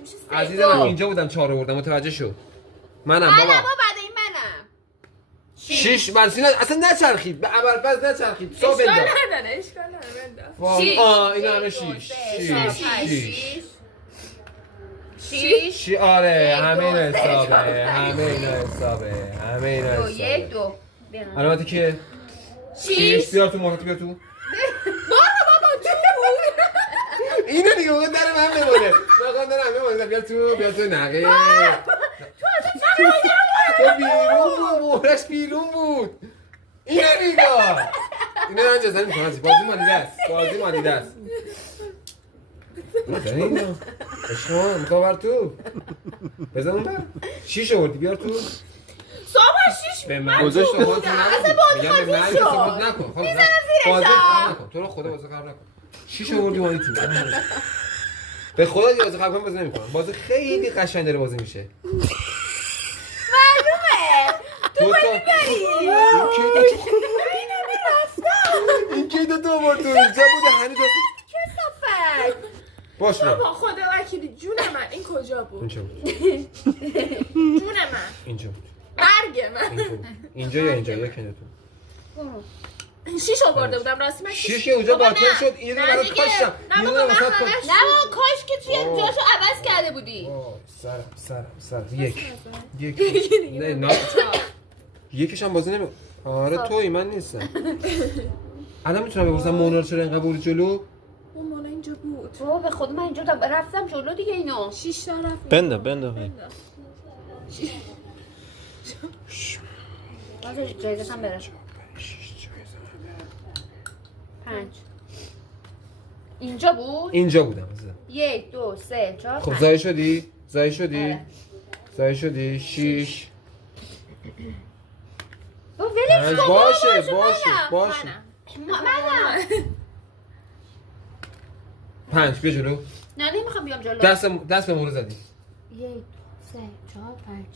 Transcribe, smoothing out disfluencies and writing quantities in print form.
میشه 3. عزیزم اینجا بودم 4 آوردم متوجه شو. منم بابا. بعد این منم. 6 من سینا اصلا نچرخید به ابوالفضل نچرخید. صبح اشکال بندا. نداره بندا. اینا همه 6. 6 آره همه اینا حسابه. همه اینا حسابه. 1 2 علامتی که 6 بیا تو مرات بیا تو. بابا تو اینو دیگه موقع در من بمونه. واقعا دارم بمونه. بیا تو نقه. تو بیرون بود. مهرش بیرون بود. اینو نگاه. اینو من اجازه نمی‌کنم. بازی مالی دست. اینو. اشکان میخوام بر تو. بزن اون بر. 6 آوردی بیار تو. صبح 6 به من گذاشت تو خودت میگم به من صحبت نکن. خب بازی خراب نکن. تو رو خدا بازی خراب نکن. 6 آوردی مالی تو. به خدا دیگه بازی خراب بازی نمی‌کنم. بازی خیلی قشنگ داره بازی میشه. معلومه. تو باید بری. این کی دو آورد تو اینجا بوده هنوز کثافت. باش بابا خدا وکیلی جون من این کجا بود؟ اینجا بود. جون من. اینجا بود. برگ من. اینجا یا اینجا یا کنتون. 6 آورده بودم راستی من 6 اونجا باطل شد این رو برات کاشتم. نه بابا کاش که توی جاشو عوض کرده بودی. سرم یک نه یکیش هم بازی نمی آره تویی من نیستم. الان میتونم بپرسم مونا رو چرا اینقدر بردی جلو؟ اون مونا اینجا بود. بابا به خود من اینجا رفتم جلو دیگه اینو. 6 تا رفت. بنده بازه جایزه هم بره. 5 اینجا بود؟ اینجا بودم عزیزم. 1 2 3 4 خب 5 زای شدی 6 بابا ولش کن باشه منم 5 بیا جلو نه نمیخوام بیام جلو دست به مورو زدی 1 2 3 4 5